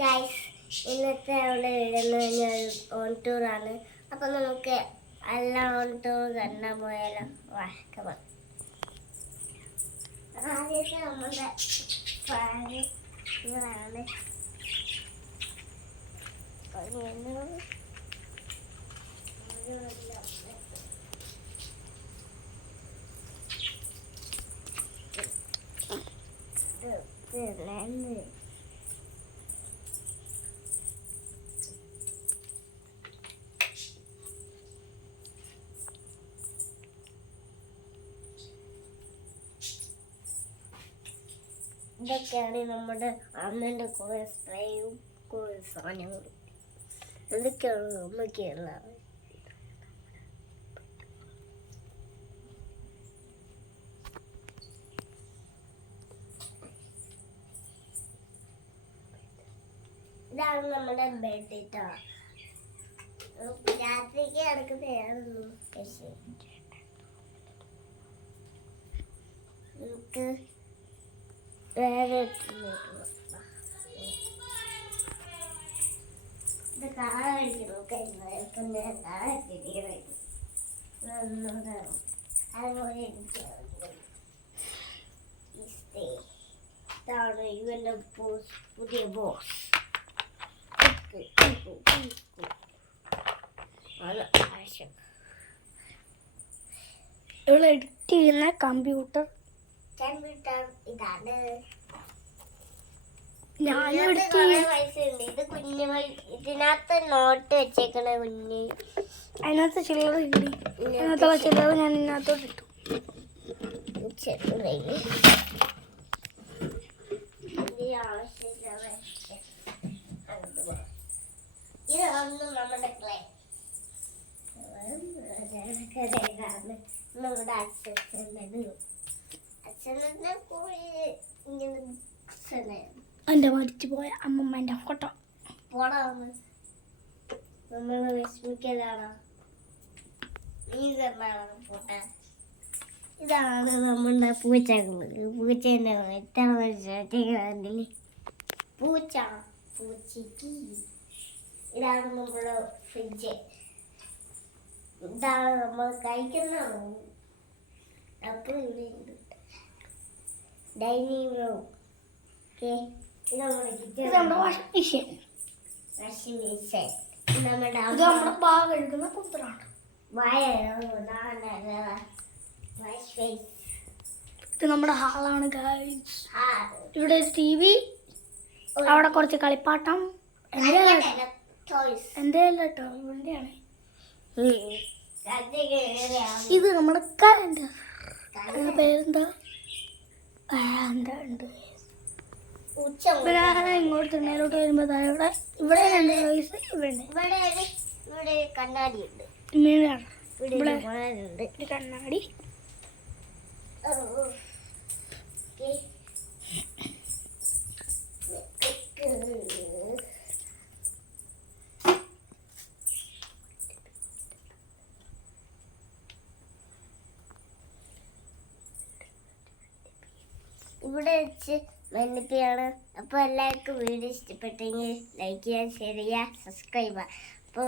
Guys, ഇന്നത്തെ അവിടെ വീടുന്ന on ടൂറാണ്. അപ്പം നമുക്ക് എല്ലാം ഓൺ ടൂർ കണ്ടാൽ പോയാലോ? വാഹക്കമാണ് ആദ്യത്തെ നമ്മുടെ ഇതാണ്. ഇതൊക്കെയാണ് നമ്മുടെ അമ്മേൻ്റെ കുറേ സ്പ്രേയും കുറേ സാധനങ്ങളും. ഇതൊക്കെയാണ് അമ്മയ്ക്കുള്ള. ഇതാണ് നമ്മുടെ ബെഡ് കേട്ടോ. രാത്രിക്ക് കിടക്കുന്നതായിരുന്നു. പക്ഷേ നമുക്ക് വേറെ ഇത് കാണിക്കുന്നു. അതുപോലെ ഇതാണ് ഇവന്റെ പുതിയ ബോക്സ്. ഇവിടെ എഡിറ്റ് ചെയ്യുന്ന കമ്പ്യൂട്ടർ ഇതാണ്. ഇത് കുഞ്ഞു ഇതിനകത്ത് നോട്ട് വെച്ചേക്കണ കുഞ്ഞ്. അതിനകത്ത് ചില്ലറ കിട്ടി. അതിനകത്തുള്ള ചില്ലറ ഞാൻ ഇതിനകത്തോട്ട് ഇട്ടു. ഇതൊന്നും നമ്മുടെ ക്ലേ. നമ്മുടെ അച്ഛനെ പോയി ഇങ്ങനെ എൻ്റെ മരിച്ചു പോയ അമ്മമ്മേൻ്റെ ഫോട്ടോ. പോടാന്ന് നമ്മള് വിഷമിക്കലാണോ? നീ തന്നാണോ ഫോട്ടോ? ഇതാണ് നമ്മളുടെ പൂച്ചകള്. പൂച്ചേൻ്റെ കണ്ടില്ലേ? പൂച്ച പൂച്ചക്ക്. ഇതാണ് നമ്മുടെ ഫ്രിഡ്ജ്. ഇതാണ് നമ്മൾ കഴിക്കുന്നതാണ്. അപ്പോൾ ഇവിടെ ഉണ്ട് ഡൈനിങ് റൂം. ഇത് നമ്മുടെ വാഷിംഗ് മെഷീൻ. നമ്മുടെ ബാഗ് കഴുകുന്ന കുന്തറാണ്. ഇത് നമ്മുടെ ഹാളാണ് ഗൈസ്. ഇവിടെ ഒരു TV, അവിടെ കുറച്ച് കളിപ്പാട്ടം. എൻ്റെ അല്ല കേട്ടോ, ഇവിടെയാണ്. ഇത് നമ്മുടെ കറണ്ട്. പേരെന്താ? ഉണ്ട്. ഇങ്ങോട്ട് തിണ്ണയിലോട്ട് വരുമ്പോൾ ഇവിടെ രണ്ട് വയസ്സ് ഇവിടെ കണ്ണാടി ഉണ്ട്. ഇവിടെ കണ്ണാടി. ഇവിടെ വെച്ച് മഞ്ഞപ്പിയാണ്. അപ്പോൾ എല്ലാവർക്കും വീഡിയോ ഇഷ്ടപ്പെട്ടെങ്കിൽ ലൈക്ക് ചെയ്യുക, ഷെയർ ചെയ്യുക, സബ്സ്ക്രൈബ് ചെയ്യുക. അപ്പോൾ